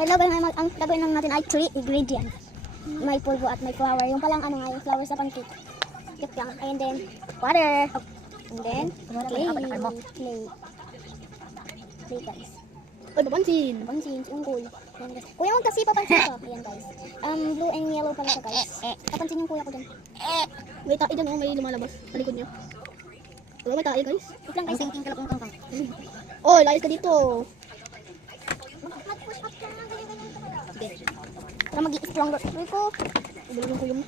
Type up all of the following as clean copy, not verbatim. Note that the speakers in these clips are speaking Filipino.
Hello guys, ang gagawin lang natin ay 3 ingredients. May pulbo at may flour. Yung palang ano nga, yung flour sa pancake. Yuk lang. And then, water. And then, clay. Clay guys. Ay, papansin. Papansin, ungkol. Ayan guys. Kuya, huwag kasi papansin ko. Ayan guys. Blue and yellow pala siya guys. Papansin yung kuya ko dyan. May tae dyan, may lumalabas sa likod niya. Wala, may tae guys. Wait lang guys. Oh, layas ka dito. Mag-push up ka na. Ganyan. Para mag-i-stronger. Uy ko. Ibulong ko yung...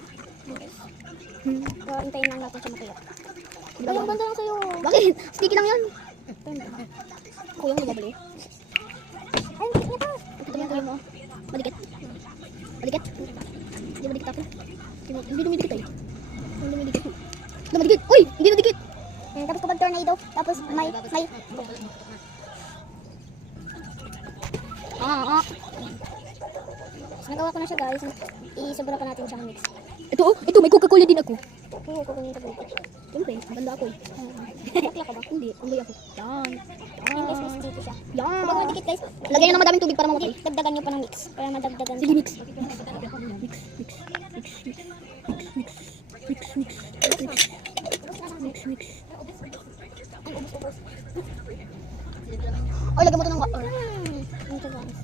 So, hintayin lang natin siya matuyo. Kuya, ang ganda lang sa'yo. Bakit? Sticky lang yan. Kuya, hindi babali. Ay, hindi niya pa. Ito yung kuya mo. Malikit. Malikit. Hindi malikit ako. Hindi dumidikit eh. Hindi dumidikit. Dumidikit. Uy! Hindi dumidikit. Tapos kapag tornado, tapos may nagawa ko na siya guys. Isobra pa natin siyang mix. Ito, may Coca-Cola din ako. Oo, kukunin ito dito. Siyempre, maganda ako eh. Bakla ka ba? Hindi, unggoy ako. Yan. Yung guys, mas dito siya. Yan. Kapag madikit guys, Lagyan nyo ng madaming tubig para mamatay. dagdagan nyo pa ng mix. Para madagdagan. Sige, mix. Oy, lagyan mo ito ng water. Ito guys.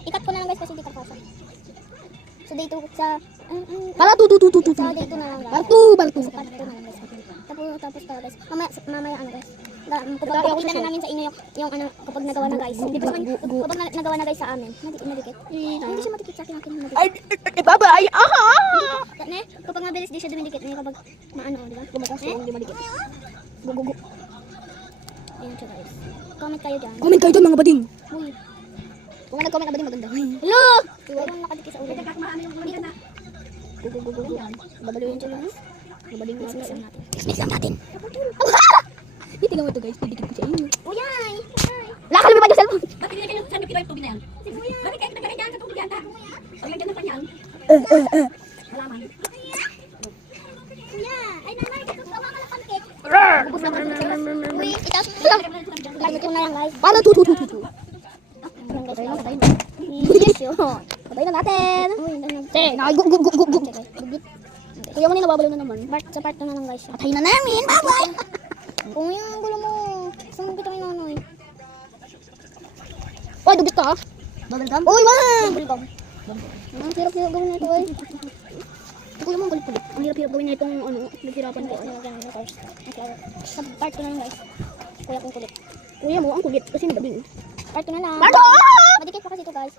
Ikat ko na lang guys kasi hindi kapasa. So dito sa Para sa dito na lang guys. Bartu. Part 2 na lang guys. Tapos guys. Mamaya ano guys. Kapag na namin sa inyo yung ano kapag nagawa na guys. Kapag nagawa na guys sa amin. Madikit. Hindi siya madikit sa akin madikit. Ay, babay. Ne, kapag mabilis di siya dumidikit. Ne, kapag maano, di ba? Gumakas yung hindi malikit. Gugugu. Ayan siya guys. Comment kayo dyan. Comment kayo dyan mga bading. Uy. Kung nag-comment na bading maganda. Hello! Siguro nakadikit sa ulo. Gugugugu. Babalo yun dyan. Babalo yun Mix dyan. natin. Mix lang natin. Tingnan mo ito guys. Didikit ko sa inyo. Uyay! Lakal mo pa yung cellphone. Bakit hindi kayo saan yung tubig na yan? Bakit kayo naglagay dyan sa tubig yan? Pag lagyan ng panyan, malaman. Kuya! Ay nanay! Gawa ka ng pancake! Ubus na. Uy! Itaas mo lang! Lagyan ko na lang guys. Para tu. Ayan guys. Patay na. Yes yun. Patay na natin. Uy, ano? Te, nakagugugugugug. Okay guys. Kuya mo na nababalo na naman. Sa part 2 na lang guys. Patay na namin. Bye-bye. Kung yung gulo mo. Saan mo kita may nanoy? Oy, dugit ka. Bubble gum. Uy, wag! Bulgam. Ang hirap-hirap gawin na ito eh. Kuya mo ang kulit-kulit. Ang hirap-hirap gawin na itong ano, naghirapan ko. Sa part 2 na lang guys. Kuya kong kulit. Kuya mo ang kulit kasi nababing. Part 2 na lang. Barto! Madikit pa kasi ito guys.